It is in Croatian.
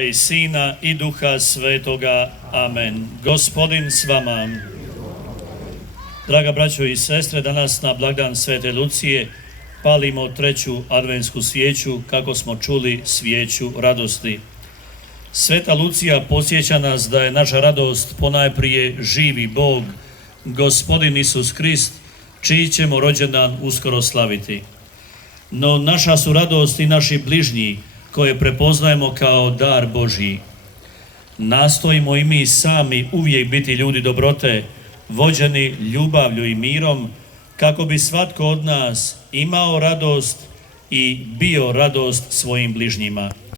I Sina i Duha Svetoga. Amen. Gospodin s vama. Draga braćo i sestre, danas na blagdan Svete Lucije palimo treću adventsku svijeću, kako smo čuli, svijeću radosti. Sveta Lucija podsjeća nas da je naša radost ponajprije živi Bog, Gospodin Isus Krist, čiji ćemo rođendan uskoro slaviti. No naša su radost i naši bližnji, koje prepoznajemo kao dar Božji. Nastojimo i mi sami uvijek biti ljudi dobrote, vođeni ljubavlju i mirom, kako bi svatko od nas imao radost i bio radost svojim bližnjima.